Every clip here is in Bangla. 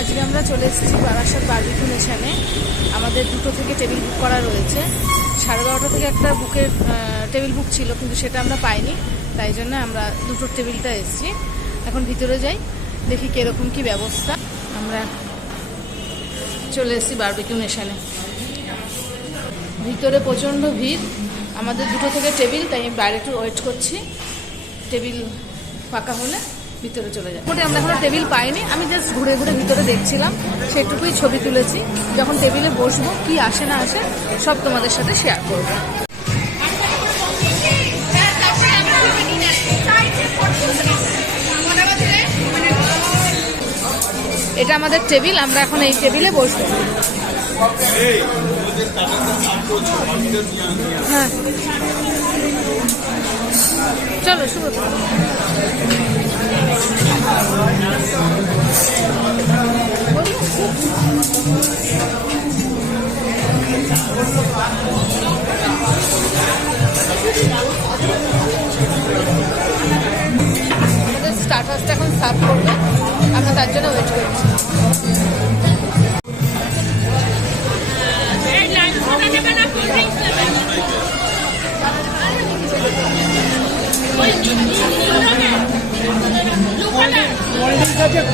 আজকে আমরা চলে এসেছি বারাসাত বারবিকিউ নেশনে। আমাদের 2টো থেকে টেবিল বুক করা রয়েছে। 12:30 থেকে একটা বুকের টেবিল বুক ছিল, কিন্তু সেটা আমরা পাইনি, তাই জন্য আমরা 2টোর টেবিলটা এসেছি। এখন ভিতরে যাই, দেখি কীরকম কী ব্যবস্থা। আমরা চলে এসেছি বারবিকিউ নেশনে। ভিতরে প্রচণ্ড ভিড়। আমাদের 2টো থেকে টেবিল, তাই আমি বাইরে একটু ওয়েট করছি। টেবিল ফাঁকা হলে ভিতরে চলে যায়। মোটামুটি আমরা এখনো টেবিল পাইনি, আমি জাস্ট ঘুরে ঘুরে ভিতরে দেখছিলাম, সেটুকুই ছবি তুলেছি। যখন টেবিলে বসবো কি আসে না আসে সব তোমাদের সাথে শেয়ার করবো। এটা আমাদের টেবিল, আমরা এখন এই টেবিলে বসবো। হ্যাঁ চলো শুরু করো। আমাদের স্টার্টার্সটা এখন সার্ভ করবে, আমরা তার জন্য ওয়েট করছি।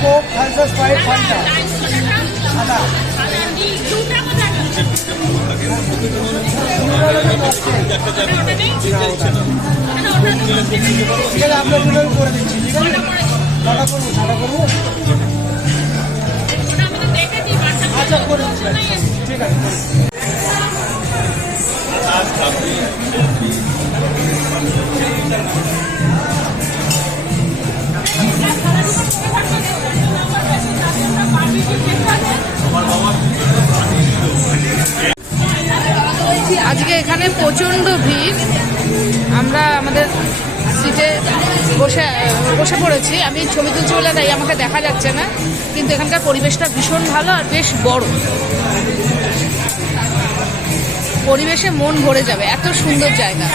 Coke Thums Up Sprite Fanta সাদা ঠিক আছে আমরা দুটোই করে দিচ্ছি। ঠিক আছে সাদা করবো আচ্ছা করে ঠিক আছে। আজকে এখানে প্রচণ্ড ভিড়। আমরা আমাদের সিটে বসে পড়েছি। আমি ছবি তুলছি বলে তাই আমাকে দেখা যাচ্ছে না, কিন্তু এখানকার পরিবেশটা ভীষণ ভালো আর বেশ বড়। পরিবেশে মন ভরে যাবে, এত সুন্দর জায়গা।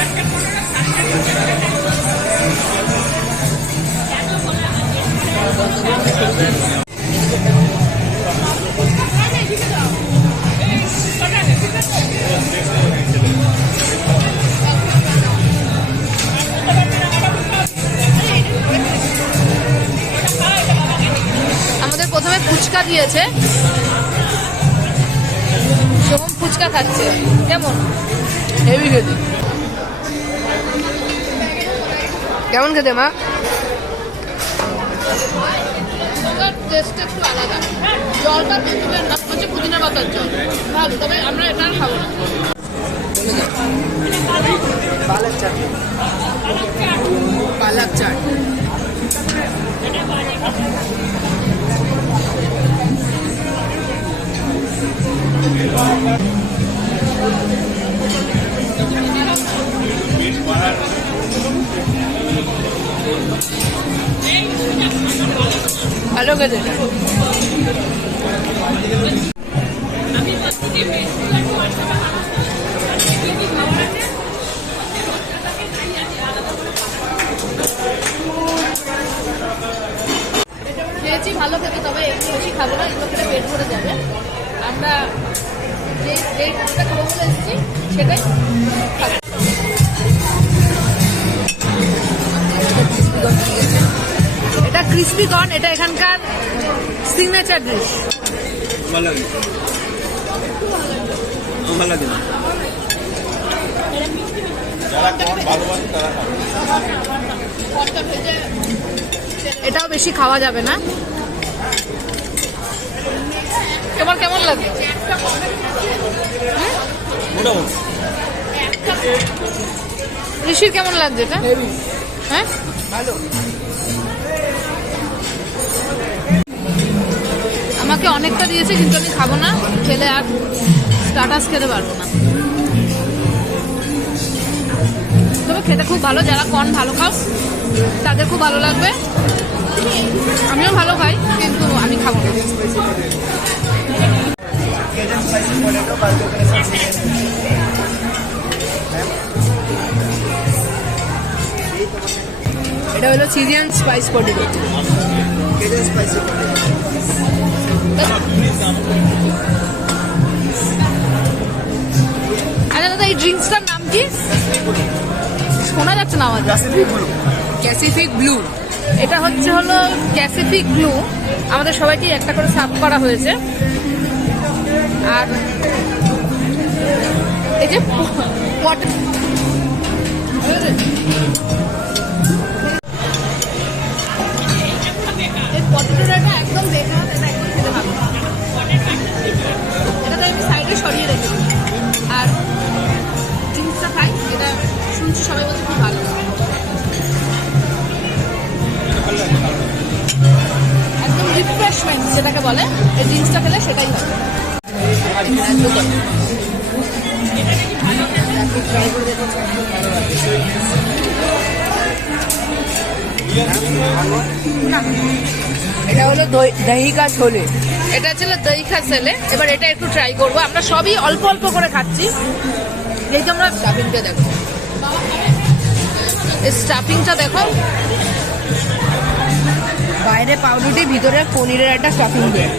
আমাদের প্রথমে ফুচকা দিয়েছে, সোহম ফুচকা খাচ্ছে। কেমন? হেভি খেতে। কেমন খেতে মা? টেস্টটা একটু আলাদা। জলটা দেখবেন না, হচ্ছে পুদিনা পাতার জল, ভালো। তবে আমরা এটা আর খাবো না। পালক চাট পালক চাট ভালো খেতে। খেয়েছি, ভালো খেতে, তবে একটু বেশি খাবো না, এগুলো খেলে পেট ভরে যাবে। আমরা যে ফুডটা খাবো বলে এসেছি সেটাই খাবো। এটা ক্রিস্পি কর্ন, এটা এখানকার সিগনেচার ডিশ। ভালো লাগে ভালো লাগে না, এটাও বেশি খাওয়া যাবে না। তোমার কেমন লাগে? ঋষির কেমন লাগছে এটা? হ্যাঁ ভালো। আমাকে অনেকটা দিয়েছে, কিন্তু আমি খাবো না, খেলে আর স্টার্টার্স খেতে পারবো না। তবে খেতে খুব ভালো, যারা কর্ন ভালো খাও তাদের খুব ভালো লাগবে। আমিও ভালো খাই, কিন্তু আমি খাবো না। এটা হলো চিলি অ্যান্ড স্পাইস পটেটো। শোনা যাচ্ছে না আওয়াজ। ক্যাসিফিক ব্লু, এটা হলো ক্যাসিফিক ব্লু। আমাদের সবাইকে একটা করে সার্ভ করা হয়েছে। আর এই যে পটেটোটা একদম বেকার, এটা একদম খেতে ভালো। এটাতে আমি সাইডে সরিয়ে রেখেছি। আর জিনিসটা খাই, এটা শুনছি সবাই বলছে খুব ভালো। একদম রিফ্রেশমেন্ট যেটাকে বলে, এই জিনিসটা খেলে সেটাই হবে। এটা হলো দহি কা ছোলে। এটা ছিল দই খা ছেলে। এবার এটা একটু ট্রাই করবো। আমরা সবই অল্প অল্প করে খাচ্ছি। এই যে আমরা স্টাফিংটা দেখো, স্টাফিংটা দেখো, বাইরে পাউরুটি, ভিতরে পনিরের একটা স্টাফিং দেয়।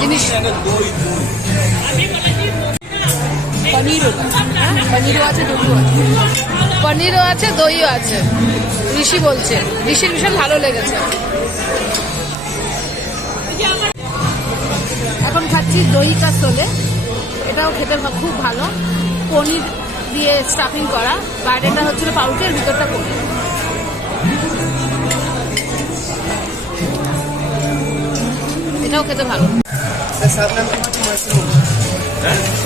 জিনিস পনিরও আছে, দইও আছে। পনিরও আছে, দইও আছে। ঋষি বলছে, ঋষির ভীষণ ভালো লেগেছে। এখন খাচ্ছি দই কা ছোলে। এটাও খেতে খুব ভালো। পনির দিয়ে স্টাফিং করা, বাইরেটা হচ্ছিল পাউরুটি আর ভিতরটা পনির। এটাও খেতে ভালো।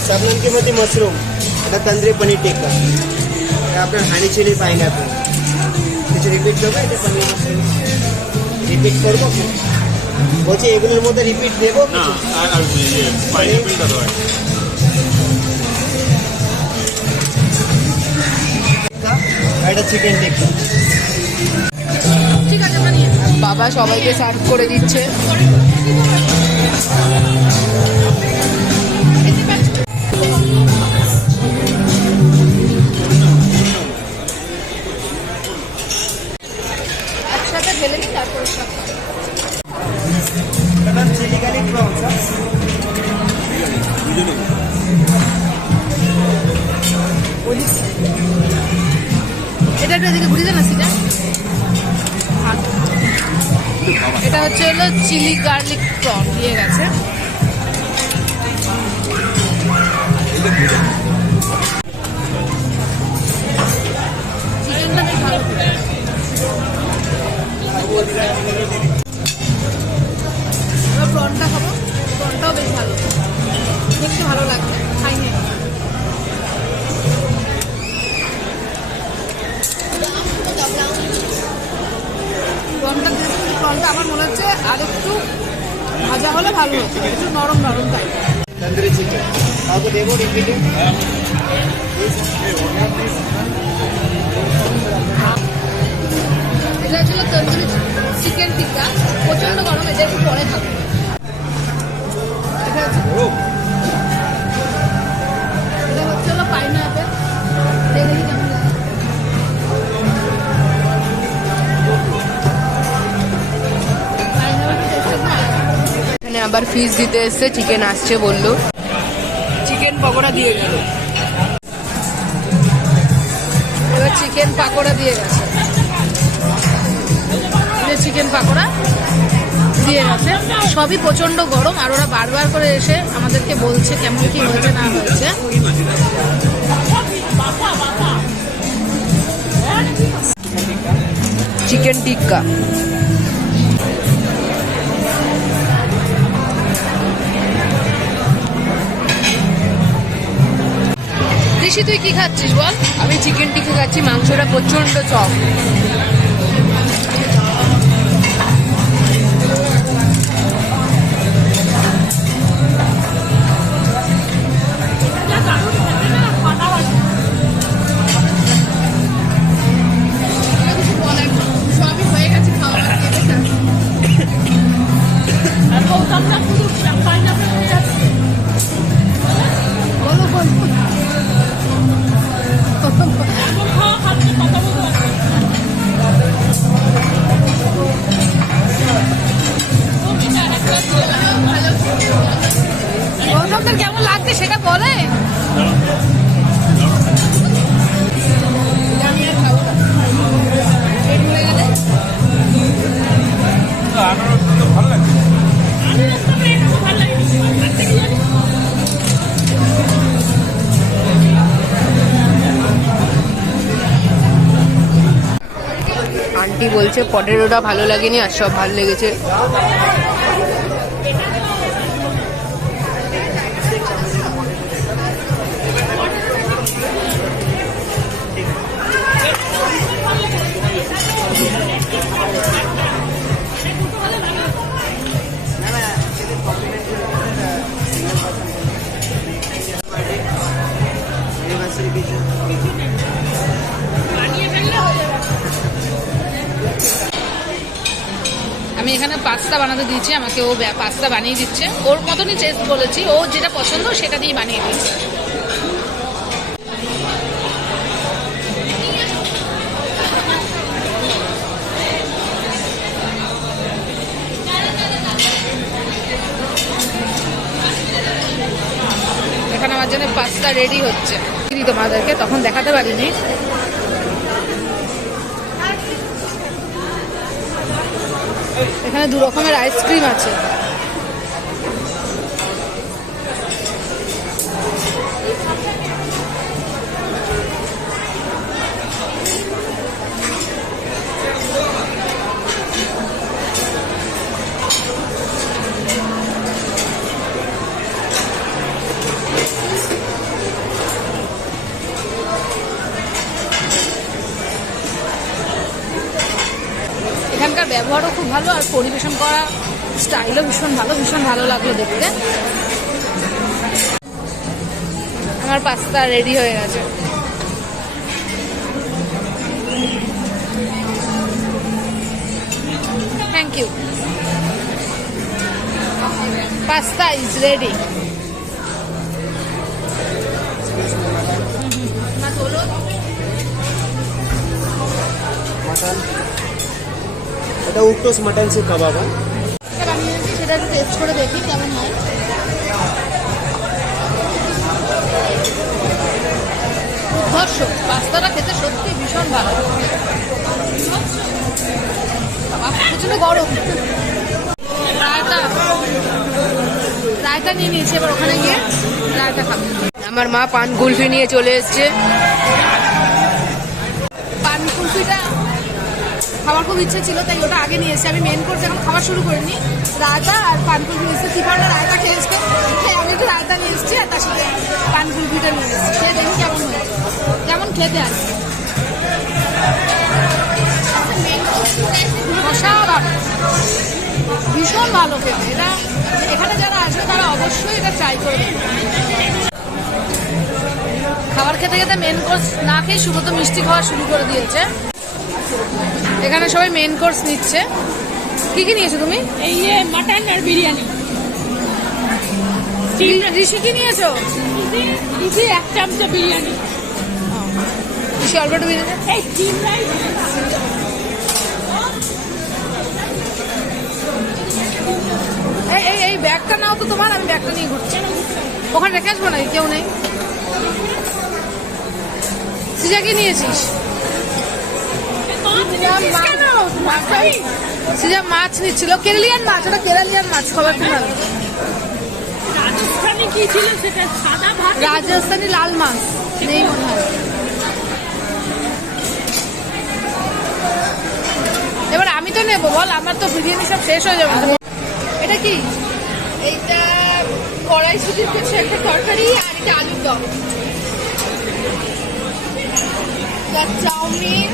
সাবনান কি মধ্যে মাশরুম, এটা তন্দুরি পনির টিক্কা, এটা আপনার হানি চিলি পাইনাপেল। কিছু রিপিট করবো, এটা পনির মাশরুম রিপিট করবো। বলছি এগুলোর মধ্যে রিপিট দেবো না, আর পাইনাপেলটা দেয়। এটা চিকেন টিক্কা। ঠিক আছে, আমরা নিয়ে বাবা সবাইকে সার্ভ করে দিচ্ছে। একসাথে ঢেলে নিই, তারপরে সব এটা চিলি গার্লিক প্রনস। এটা একটু এদিকে ঘুরিয়ে দেন না সিজা। এটা হলো চিলি গার্লিক প্রন দিয়ে গেছে। চিকেনটা বেশ ভালো। এবার প্রনটা খাবো। প্রনটাও বেশ ভালো, দেখতে ভালো লাগবে। খাইনি প্রনটা আমার মনে হচ্ছে আর একটু ভাজা হলে ভালো হতো, একটু নরম নরম তাই। তন্দুরি চিকেন কাউকে দেবো রিপিটে। এটা ছিল তন্দুরি চিকেন টিক্কা, প্রচন্ড গরম। এটা একটু পরে খাবো। এটা হলো পাইনাপেল। দেখি কেমন লাগে। এখানে আবার ফিশ দিতে এসছে, চিকেন আসছে বললো। চিকেন পকোড়া দিয়ে গেল। এবার চিকেন পাকোড়া দিয়ে গেছে। চিকেন পাকোড়া দিয়ে গেছে। সবই প্রচন্ড গরম, আর ওরা বারবার করে এসে আমাদেরকে বলছে কেমন কি হয়েছে না হয়েছে। চিকেন টিক্কা ঋষি, তুই কি খাচ্ছিস বল? আমি চিকেন টিক্কা খাচ্ছি। মাংসটা প্রচন্ড চপ। সবই হয়ে গেছে খাওয়া। বলো বলো। গৌতমদের কেমন লাগছে সেটা বলে। বলছে পটেটোটা ভালো লাগেনি আর সব ভালো লেগেছে। আমি এখানে পাস্তা বানাতে দিয়েছি, আমাকে ও পাস্তা বানিয়ে দিচ্ছে, ওর মতনই টেস্ট বলেছি, ও যেটা পছন্দ সেটা দিয়ে বানিয়ে দিচ্ছে। এখানে আমার জন্য পাস্তা রেডি হচ্ছে, তোমাদেরকে তখন দেখাতে পারিনি। এখানে দু রকমের আইসক্রিম আছে। এখানকার ব্যবহারও খুব ভালো আর পরিবেশন করা স্টাইলও ভীষণ ভালো লাগলো দেখতে। আমার পাস্তা রেডি হয়ে গেছে। Thank you. Pasta is ready. এটা উক্টোস মাটন সে কাবাব। বানিয়েছি সেটা একটু টেস্ট করে দেখি কেমন হয়। দর্শক পাস্তাটা খেতে সত্যি ভীষণ ভালো, প্রচন্ড গরম। রায়তা নিয়ে নিয়েছি, এবার ওখানে গিয়ে রায়তা খাবো। আমার মা পান কুলফি নিয়ে চলে এসছে। পান কুলফিটা খাওয়ার খুব ইচ্ছে ছিল, তাই ওটা আগে নিয়ে এসেছি। আমি মেন কোর্স এখন খাওয়া শুরু করিনি, রায়তা আর পান কুলফি এসেছে। কি কারণে রায়তা খেয়ে এসছে, আমি একটু রায়তা নিয়ে এসেছি আর তার সাথে পান কুলফিটা নিয়ে এসেছি। সে দেখুন কেমন হয়েছে, কেমন খেতে আছে। অসাধারণ, ভীষণ ভালো খেতে। এটা এখানে যারা আসবে তারা অবশ্যই এটা ট্রাই করবে। খাবার খেতে খেতে মেন কোর্স না খেয়ে শুধু তো মিষ্টি খাওয়া শুরু করে দিয়েছে। এখানে সবাই মেন কোর্স নিচ্ছে। কি কি নিয়েছো তুমি? এই যে মাটন আর বিরিয়ানি। ঋষি কি নিয়েছো? ঋষি এক চামচা বিরিয়ানি। ঋষি অল্প একটু বিরিয়ানি। এই চিম রাইস। এই ব্যাগটা নাও তো তোমার, আমি ব্যাগটা নিয়ে ঘুরছি। ওখানে রেখে আসবো না, কেউ নেই। সিজা কি নিয়েছিস? সিজা মাছ নিচ্ছিল, কেরালিয়ান মাছ। ওটা কেরালিয়ান মাছ, খবর খুব ভালো। রাজস্থানি কি ছিল সেটা? সাদা ভাত। রাজস্থানি লাল মাছ নেই মনে হয়। এবার আমি তো নেবো, বল, আমার তো বিরিয়ানি সব শেষ হয়ে যাবে। এটা কি? এইটা কড়াইশুটির কিছু একটা তরকারি আর এটা আলুর দম। চাউমিন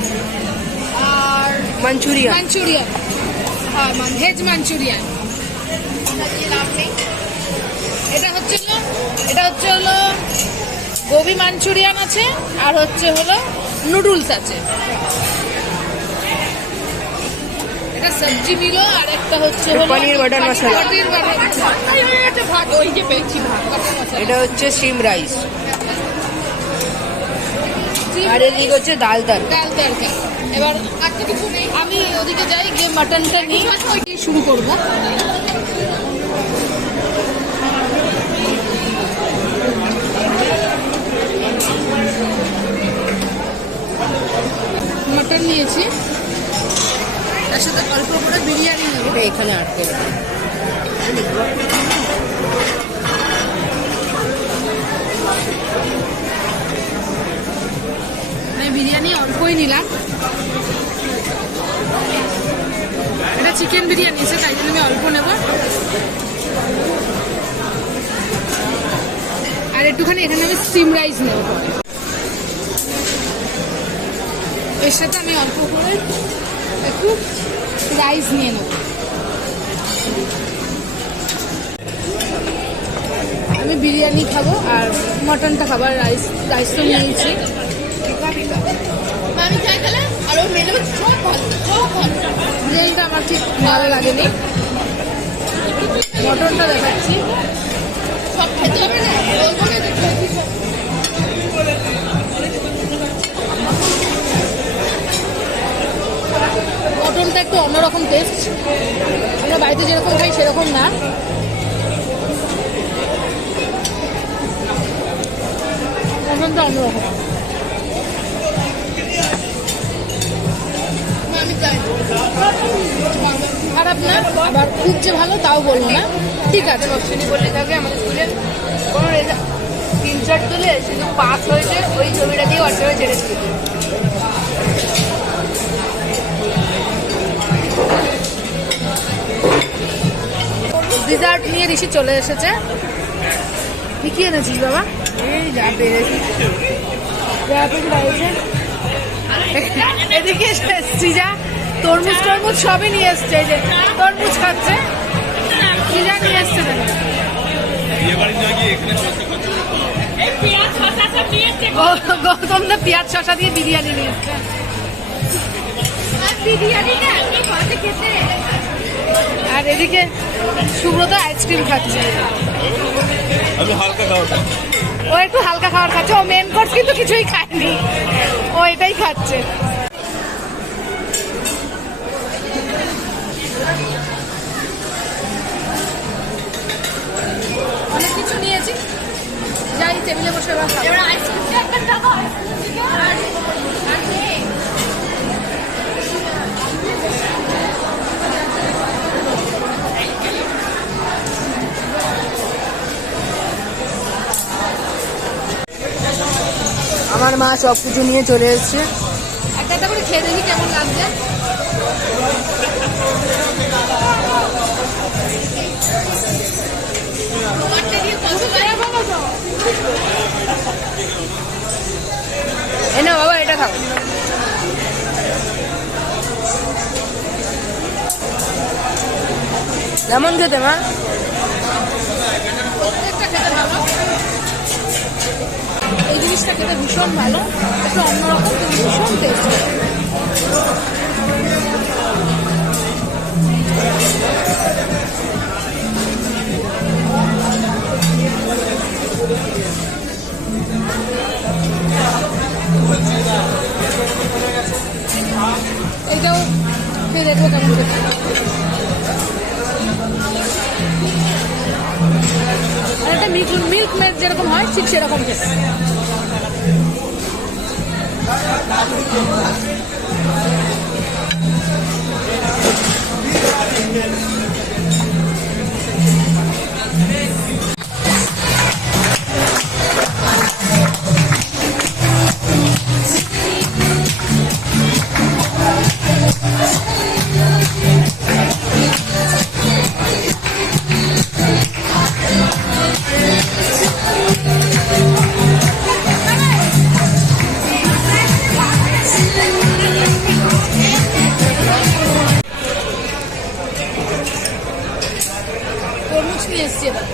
আর মাঞ্চুরিয়ান। হ্যাঁ, ভেজ মাঞ্চুরিয়ান। লাভ নেই। এটা হচ্ছে হলো গোবি মাঞ্চুরিয়ান আছে, আর হচ্ছে হলো নুডলস আছে। এটা সবজি মিলো, আর একটা হচ্ছে হলো পনির বাটার মশলা। পনির বাটার মশলা। ভাত ওই যে পেয়েছি ভাত। এটা হচ্ছে সিম রাইস আর এদিকে হচ্ছে ডাল তরকা। ডাল তরকা। এবার আর কিছু নেই, আমি ওদিকে যাই, গিয়ে মাটনটা নিই, ওইটাই শুরু করবো। মাটন নিয়েছি, তার সাথে অল্প করে বিরিয়ানি নেবো। এটা এখানে আটকে গেছে। আমি বিরিয়ানি অল্পই নিলাম। চিকেন বিরিয়ানি আছে, তাই জন্য আমি অল্প নেব। আর একটুখানি এখানে আমি স্টিম রাইস নেব। এর সাথে আমি অল্প করে একটু রাইস নিয়ে নেব। আমি বিরিয়ানি খাবো আর মটনটা খাবো, আর রাইস তো নিয়েছি। আমি চাই তাহলে আর ওর মেনু সব ভালো, সব ভালো। বিরিয়ানিটা আমার ঠিক ভালো লাগেনি, মটনটা দেখাচ্ছি। সব খেতে হবে না, অল্প খেতে হবে। মটনটা একটু অন্যরকম টেস্ট, আমরা বাড়িতে যেরকম খাই সেরকম না। মটনটা অন্যরকম, আমি চাই খারাপ না, আবার খুব যে ভালো তাও বলবো না, ঠিক আছে। অপশনই বলে থাকে আমাদের স্কুলে কোনো স্ক্রিনশট তুলে শুধু পাস হয়েছে ওই ছবিটা দিয়ে হোয়াটসঅ্যাপে ছেড়ে দিতে। ডিজার্ট নিয়ে ঋষি চলে এসেছে। তুই কি এনেছিস বাবা? এই যা পেরেছি। এদিকে শ্রীজা তরমুজ টরমুজ সবই নিয়ে এসছে, এই যে তরমুজ খাচ্ছে। শ্রীজা নিয়ে এসছে দেখো। এই পেঁয়াজ শসা সব নিয়েছে। গৌতম দা পেঁয়াজ শসা দিয়ে বিরিয়ানি নিয়ে এসছে। আর বিরিয়ানিটা এত বাজে খেতে। আর এদিকে সুব্রত আইসক্রিম খাচ্ছে। আমি হালকা খাওয়াটা ও একটু হালকা খাবার খাচ্ছে, ও মেন কোর্স কিন্তু কিছুই খায়নি, ও এটাই খাচ্ছে। অনেক কিছু নিয়েছি, যাই টেবিলে বসে এবার খাবো। এবার আইসক্রিমটা একটা টাকা আমার মা সব কিছু নিয়ে চলে এসছে, একটা একটা করে খেয়ে দেখি কেমন লাগছে। এ না বাবা এটা খাও। কেমন খেতে মা? প্রত্যেকটা খেতে ভালো, এই জিনিসটা খেতে ভীষণ ভালো, একটু অন্যরকম কিন্তু ভীষণ টেস্ট। এটাও খেয়ে দেখবো কেমন খেতে। আর একটা মিল্ক মেড যেরকম হয় ঠিক সেরকম খেতে। তরমুজ নিয়ে এসছি এবার।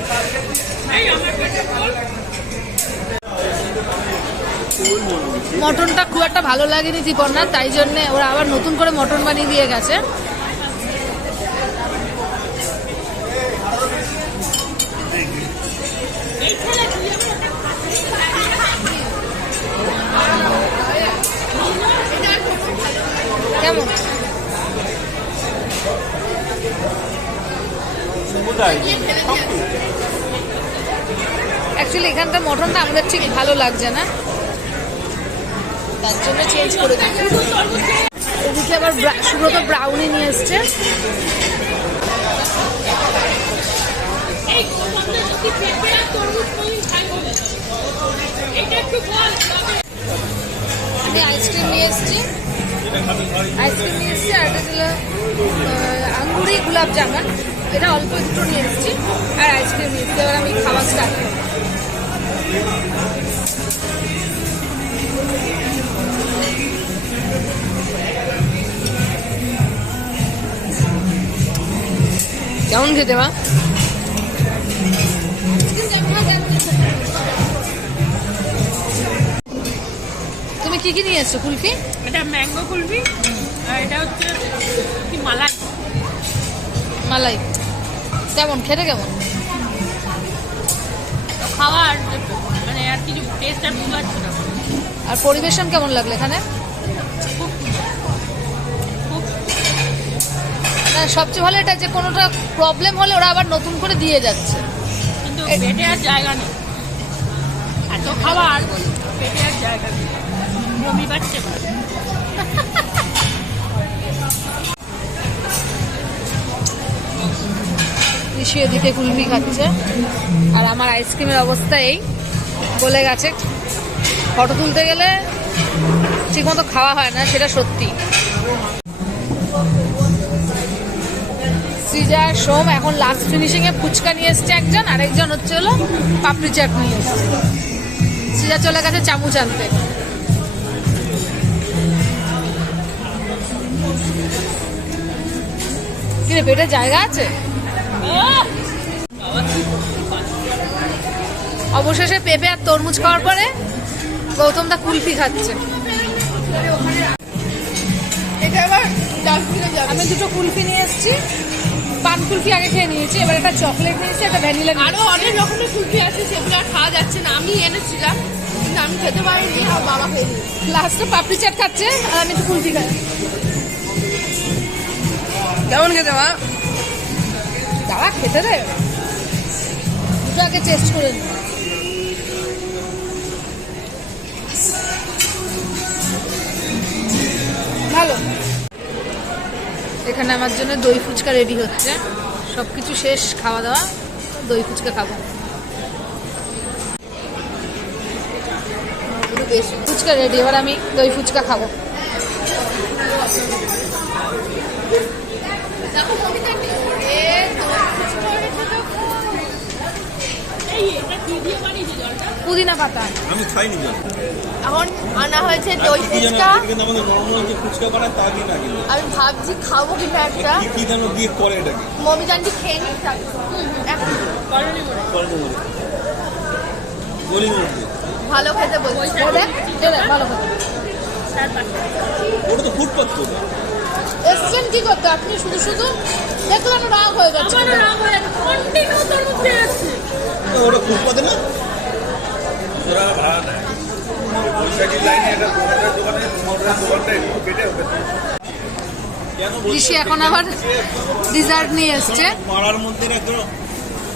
মটনটা খুব একটা ভালো লাগেনি দীপন্নার, তাই জন্য ওরা আবার নতুন করে মটন বানিয়ে দিয়ে গেছে। কেমন? অ্যাকচুয়ালি এখানকার মটনটা আমাদের ঠিক ভালো লাগছে না, তার জন্য চেঞ্জ করে দিচ্ছি। এদিকে আবার সুব্রত ব্রাউনি নিয়ে এসছে। এই সামনে যদি পেঁপে আর তরমুজ কোনদিন খাই বলে। এটা একটু বল। আমি আইসক্রিম নিয়ে এসছি, আর এটা ছিল তন্দুরি গোলাপ জামুন, এটা অল্প একটু নিয়ে এসেছি, আর আইসক্রিম নিয়ে এসেছি। এবার আমি খাওয়া স্টার্ট করব। কেমন খেতে মা? তুমি কি কি নিয়ে এসছো? কুলফি, এটা ম্যাঙ্গো কুলফি, আর এটা হচ্ছে কি মালাই। মালাই কেমন খেতে? কেমন খাওয়ার মানে আর কিছু টেস্ট আর বুঝতে পারছি না। আর পরিবেশন কেমন লাগলো এখানে? না, সবচেয়ে ভালো এটা যে কোনোটা প্রবলেম হলে ওরা আবার নতুন করে দিয়ে যাচ্ছে। কিন্তু পেটে আর জায়গা নেই, এত খাবার পেটে আর জায়গা নেই, বমি পাচ্ছে। ঋষি এদিকে কুলফি খাচ্ছে, আর আমার আইসক্রিমের অবস্থা এই গলে গেছে। ফটো তুলতে গেলে ঠিকমতো খাওয়া হয় না, সেটা সত্যি। সৃজা সোম এখন লাস্ট ফিনিশিং এ ফুচকা নিয়ে এসছে একজন, আরেকজন হচ্ছে হলো পাপড়ি চাট নিয়ে এসছে। সৃজা চলে গেছে চামচ আনতে। কিরে, পেটে জায়গা আছে? অবশেষে পেঁপে আর তরমুজ খাওয়ার পরে গৌতম দা কুলফি খাচ্ছে। আমি দুটো কুলফি নিয়ে এসেছি, পান কুলফি আগে খেয়ে নিয়েছি, এবার একটা চকলেট নিয়েছি, একটা ভ্যানিলা। আরো অনেক রকমের কুলফি আছে, সেগুলো আর খাওয়া যাচ্ছে না। আমি এনেছিলাম কিন্তু আমি খেতে পারিনি, আর বাবা খেয়ে নিয়েছি। লাস্টে পাপড়ি চাট খাচ্ছে, আর আমি একটু কুলফি খাই। কেমন খেতে মা? দাঁড়া, খেতে দে, দুটো আগে টেস্ট করে নি। ভালো। এখানে আমার জন্য দই ফুচকা রেডি হচ্ছে, সবকিছু শেষ খাওয়া দাওয়া, দই ফুচকা খাবো। ফুচকা রেডি, এবার আমি দই ফুচকা খাবো। পুদিনা পাতা আমি খাইনি জল। এখন আনা হয়েছে দই ফুচকা। কিন্তু আমাদের নর্মাল যে ফুচকা বানায় তা কি না কিন্তু আমি ভাবছি খাবো কিনা একটা। কি যেন দিয়ে করে এটাকে মমি জানছি খেয়ে নিই গলির মধ্যে। ভালো খেতে বলছি। ভালো কথা। ওটা তো ফুটপাত তো। এসছেন কি করতে আপনি? শুধু শুধু দেখলাম রাগ হয়ে যাচ্ছে। ওটা ফুটপাতে না, ওরা ভাড়া দেয়। বৈশাখীর লাইনে একটা দোকানে দোকানটা একটু কেটে হবে। ঋষি এখন আবার ডিজার্ট নিয়ে এসছে। পাড়ার মধ্যে একটা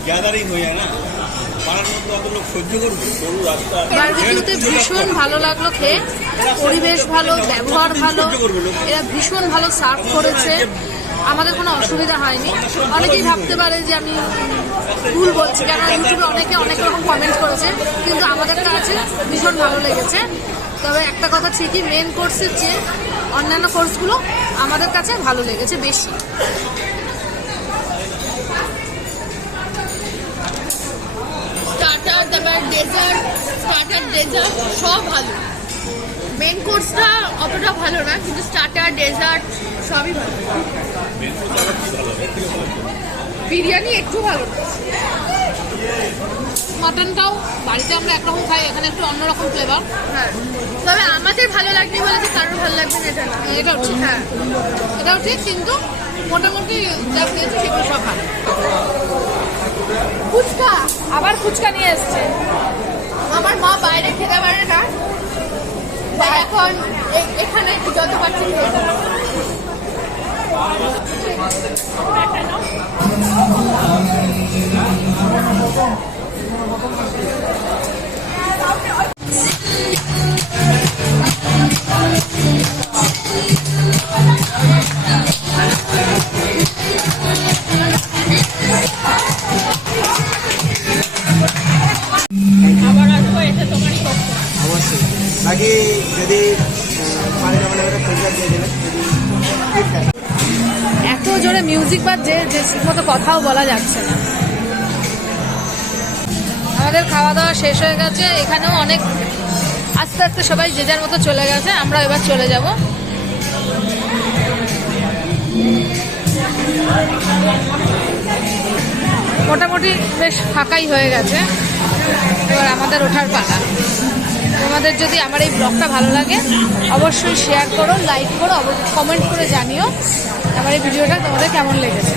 গ্যাদারিং হয়ে যায় না, পাড়ার মধ্যে অত লোক সহ্য করবে। সরু রাস্তা, বারবিকিউতে ভীষণ ভালো লাগলো খেয়ে, পরিবেশ ভালো, ব্যবহার ভালো, এরা ভীষণ ভালো সার্ভ করেছে, আমাদের কোনো অসুবিধা হয়নি। অনেকেই ভাবতে পারে যে আমি ভুল বলছি, কেন ইউটিউবে অনেকে অনেক রকম কমেন্ট করেছে, কিন্তু আমাদের কাছে ভীষণ ভালো লেগেছে। তবে একটা কথা ঠিকই, মেন কোর্সের চেয়ে অন্যান্য কোর্সগুলো আমাদের কাছে ভালো লেগেছে বেশি। স্টার্টার, তারপর ডেজার্ট, সব ভালো। মেন কোর্সটা অতটা ভালো না, কিন্তু স্টার্টার, ডেজার্ট সবই ভালো। বিরিয়ানি একটু ভালো। মাটনটাও বাড়িতে আমরা একরকম খাই, এখানে একটু অন্যরকম ফ্লেভার। হ্যাঁ, তবে আমাদের ভালো লাগনি বলে যে কারোর ভালো লাগবে না এটা না। এটাও ঠিক, হ্যাঁ এটাও ঠিক, কিন্তু মোটামুটি যা খেয়েছি সেগুলো সব ভালো। ফুচকা আবার ফুচকা নিয়ে এসছে। আমার মা বাইরে খেতে পারে না, তাই এখন এখানে যত পারছি খেয়ে নেবো। আবার আসবো, এসে তোমারই করতে। অবশ্যই। বাকি যদি পারে তাহলে একটা ফিডব্যাক দিয়ে দেবেন। এত জোরে মিউজিক লাগছে যে ঠিক মতো কথাও বলা যাচ্ছে না। আমাদের খাওয়া দাওয়া শেষ হয়ে গেছে, এখানেও অনেক আস্তে আস্তে সবাই যে যার মতো চলে গেছে, আমরা এবার চলে যাব। মোটামুটি বেশ ফাঁকাই হয়ে গেছে, এবার আমাদের ওঠার পালা। তোমাদের যদি আমার এই ব্লগটা ভালো লাগে অবশ্যই শেয়ার করো, লাইক করো, কমেন্ট করে জানিও আমার এই ভিডিওটা তোমাদের কেমন লেগেছে।